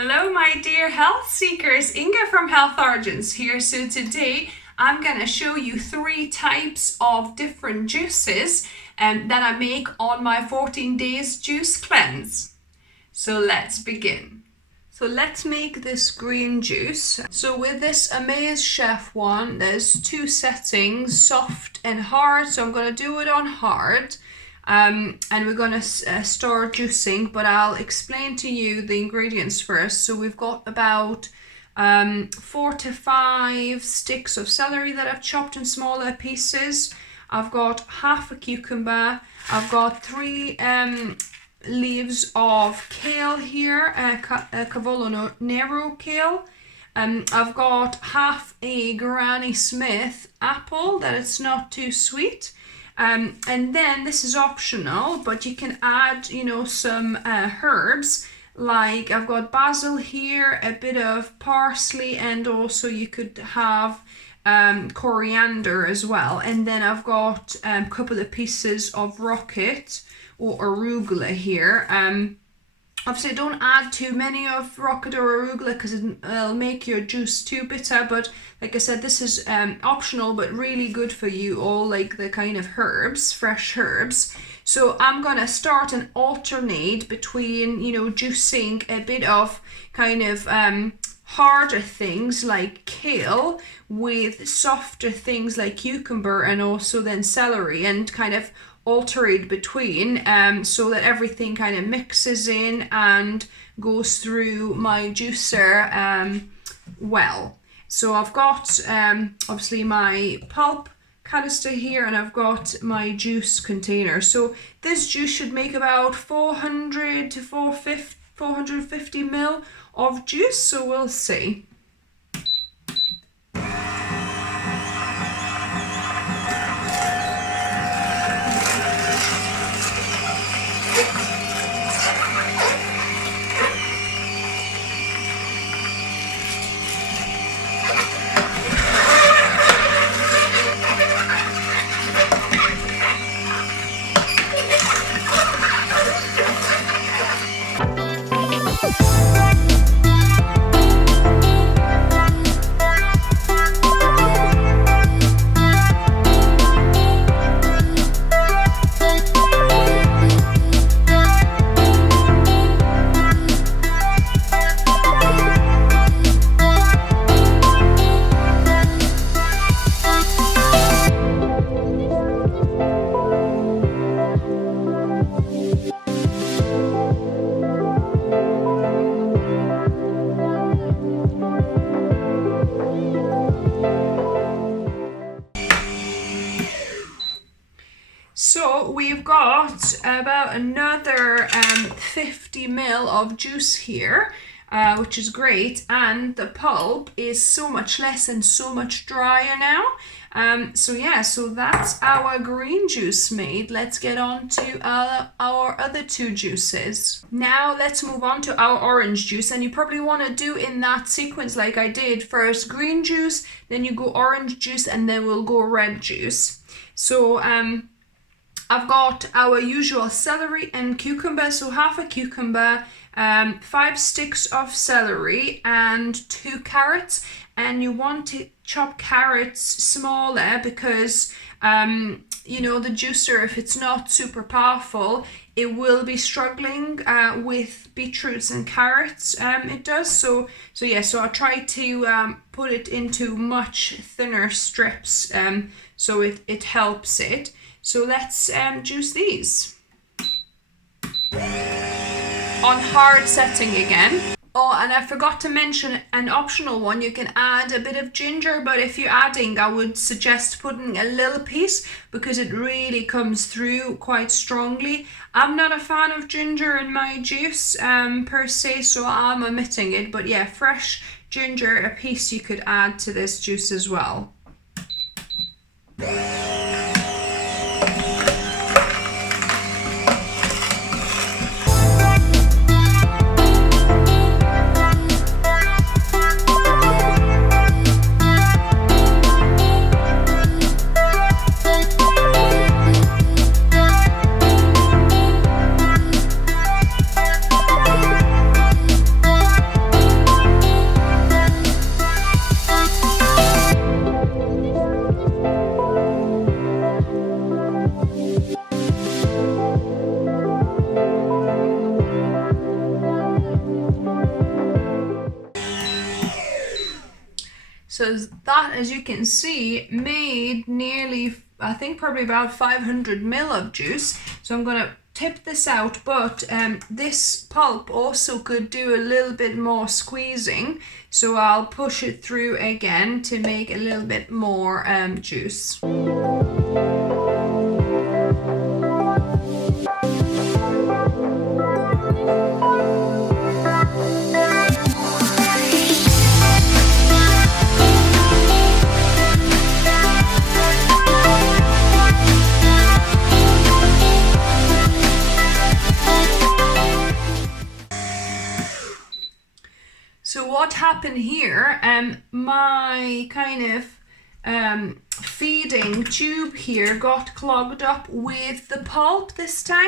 Hello my dear health seekers, Inga from Health Origins here. So today I'm going to show you 3 types of different juices that I make on my 14 days juice cleanse. So let's begin. So let's make this green juice. So with this Amaze Chef one, there's 2 settings, soft and hard. So I'm going to do it on hard. And we're going to start juicing, but I'll explain to you the ingredients first. So we've got about 4 to 5 sticks of celery that I've chopped in smaller pieces. I've got half a cucumber. I've got 3 leaves of kale here, Cavolo Nero kale. I've got half a Grany Smith apple that it's not too sweet. And then this is optional, but you can add, some herbs, like I've got basil here, a bit of parsley, and also you could have coriander as well. And then I've got a couple of pieces of rocket or arugula here. Obviously, don't add too many of rocket or arugula because it'll make your juice too bitter. But like I said, this is optional, but really good for you all, like the kind of herbs, fresh herbs. So I'm going to start and alternate between, juicing a bit of kind of harder things like kale with softer things like cucumber and also then celery, and kind of alternate between so that everything kind of mixes in and goes through my juicer well. So I've got obviously my pulp canister here, and I've got my juice container. So this juice should make about 400 to 450 ml of juice, so we'll see. So we've got about another 50 ml of juice here, which is great, and the pulp is so much less and so much drier now. So that's our green juice made. Let's get on to our other 2 juices. Now let's move on to our orange juice, and you probably want to do in that sequence like I did. First green juice, then you go orange juice, and then we'll go red juice. So I've got our usual celery and cucumber, so half a cucumber, 5 sticks of celery and 2 carrots. And you want to chop carrots smaller because, the juicer, if it's not super powerful, it will be struggling with beetroots and carrots, it does. So I try to put it into much thinner strips so it helps it. So let's juice these. On hard setting again. Oh, and I forgot to mention an optional one. You can add a bit of ginger, but if you're adding, I would suggest putting a little piece because it really comes through quite strongly. I'm not a fan of ginger in my juice per se, so I'm omitting it. But yeah, fresh ginger, a piece you could add to this juice as well. So that, as you can see, made nearly, I think probably about 500 ml of juice. So I'm going to tip this out, but this pulp also could do a little bit more squeezing. So I'll push it through again to make a little bit more juice. So what happened here, my kind of feeding tube here got clogged up with the pulp this time.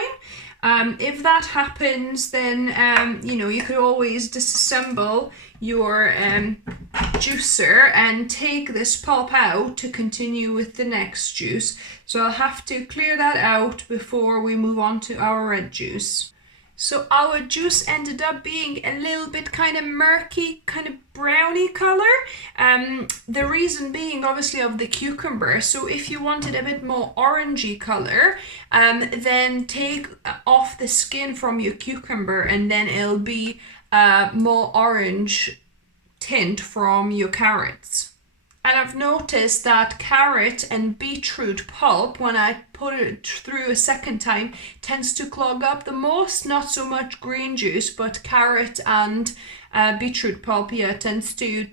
If that happens, then you know, you could always disassemble your juicer and take this pulp out to continue with the next juice. So I'll have to clear that out before we move on to our red juice. So our juice ended up being a little bit kind of murky, kind of browny color. The reason being obviously of the cucumber. So if you wanted a bit more orangey color, then take off the skin from your cucumber and then it'll be more orange tint from your carrots. And I've noticed that carrot and beetroot pulp, when I put it through a second time, tends to clog up the most. Not so much green juice, but carrot and beetroot pulp, yeah, tends to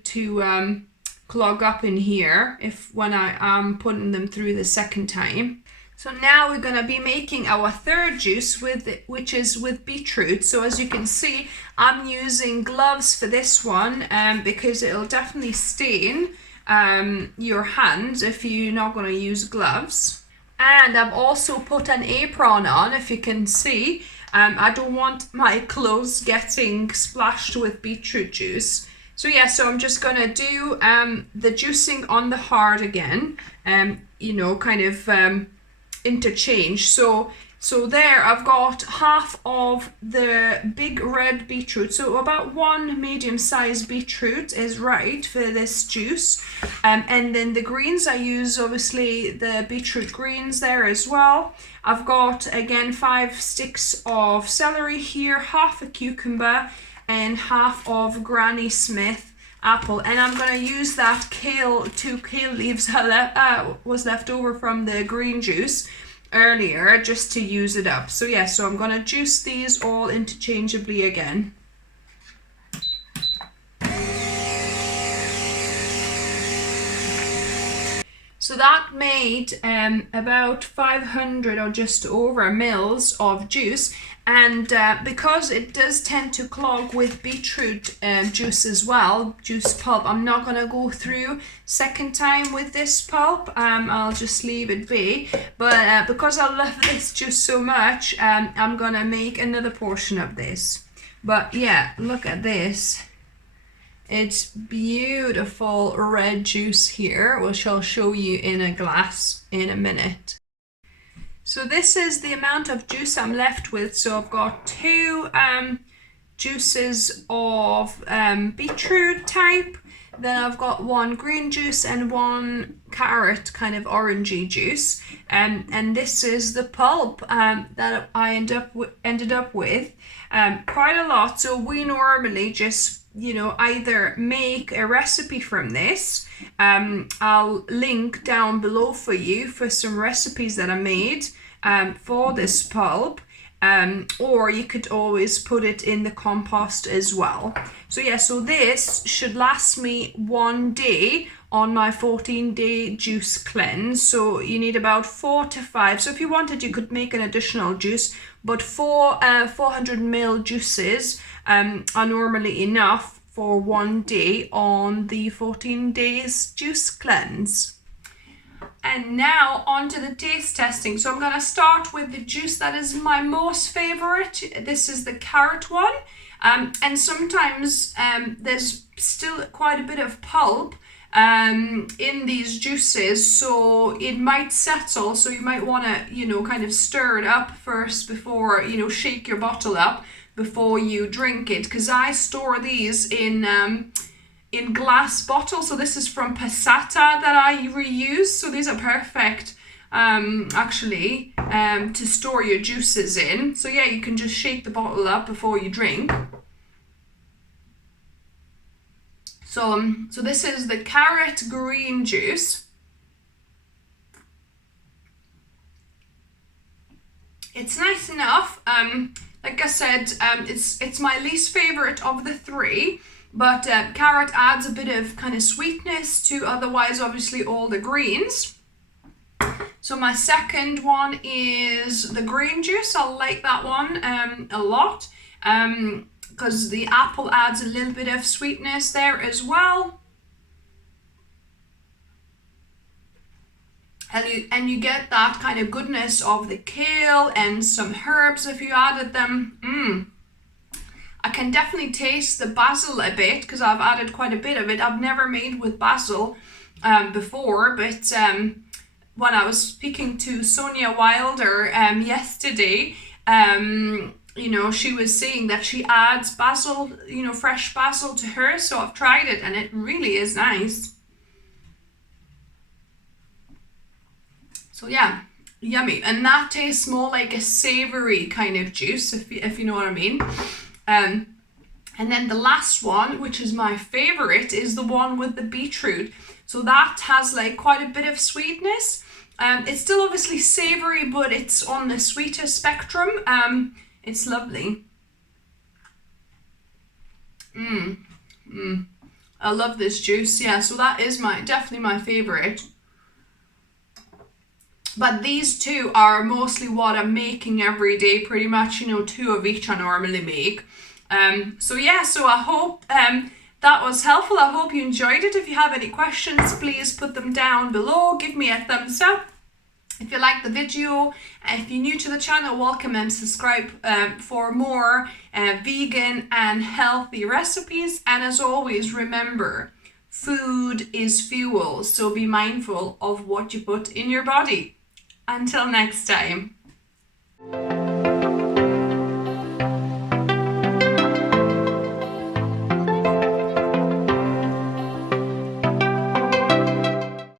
clog up in here when I am putting them through the second time. So now we're going to be making our third juice, which is with beetroot. So as you can see, I'm using gloves for this one because it'll definitely stain your hands if you're not going to use gloves. And I've also put an apron on, if you can see. I don't want my clothes getting splashed with beetroot juice. So yeah, so I'm just going to do the juicing on the hard again, you know, kind of interchange. So there I've got half of the big red beetroot, so about one medium-sized beetroot is right for this juice, and then the greens I use obviously the beetroot greens there as well. I've got again 5 sticks of celery here, half a cucumber and half of Grany Smith apple, and I'm going to use that kale, 2 kale leaves was left over from the green juice earlier, just to use it up. So yeah, so I'm going to juice these all interchangeably again. So that made about 500 or just over mils of juice, and because it does tend to clog with beetroot juice as well, juice pulp, I'm not going to go through second time with this pulp. I'll just leave it be, but because I love this juice so much, I'm going to make another portion of this. But yeah, look at this. It's beautiful red juice here, which I'll show you in a glass in a minute. So this is the amount of juice I'm left with. So I've got 2 juices of beetroot type. Then I've got 1 green juice and 1 carrot kind of orangey juice. And this is the pulp that I ended up with. Quite a lot. So we normally just, you know, either make a recipe from this. I'll link down below for you for some recipes that I made for this pulp. Or you could always put it in the compost as well. So yeah, so this should last me 1 day on my 14-day juice cleanse. So you need about 4 to 5. So if you wanted, you could make an additional juice, but 400 ml juices are normally enough for 1 day on the 14 days juice cleanse. And now on to the taste testing. So I'm going to start with the juice that is my most favorite. This is the carrot one. And sometimes there's still quite a bit of pulp in these juices, so it might settle. So you might want to, you know, kind of stir it up first before, you know, shake your bottle up before you drink it. Because I store these in in glass bottles. So this is from Passata that I reuse. So these are perfect actually to store your juices in. So yeah, you can just shake the bottle up before you drink. So this is the carrot green juice. It's nice enough. Like I said, it's my least favorite of the three, but carrot adds a bit of kind of sweetness to otherwise obviously all the greens. So my second one is the green juice. I like that one a lot because the apple adds a little bit of sweetness there as well. And you get that kind of goodness of the kale and some herbs if you added them. I can definitely taste the basil a bit because I've added quite a bit of it. I've never made with basil before, but when I was speaking to Sonia Wilder yesterday, you know, she was saying that she adds basil, you know, fresh basil to hers. So I've tried it and it really is nice. So yeah, yummy. And that tastes more like a savory kind of juice, if you know what I mean. And then the last one, which is my favorite, is the one with the beetroot. So that has like quite a bit of sweetness. It's still obviously savory, but it's on the sweeter spectrum. It's lovely. I love this juice. Yeah, so that is definitely my favorite. But these two are mostly what I'm making every day, pretty much, you know, 2 of each I normally make. So yeah, so I hope that was helpful. I hope you enjoyed it. If you have any questions, please put them down below. Give me a thumbs up if you like the video. If you're new to the channel, welcome and subscribe for more vegan and healthy recipes. And as always, remember, food is fuel, so be mindful of what you put in your body. Until next time.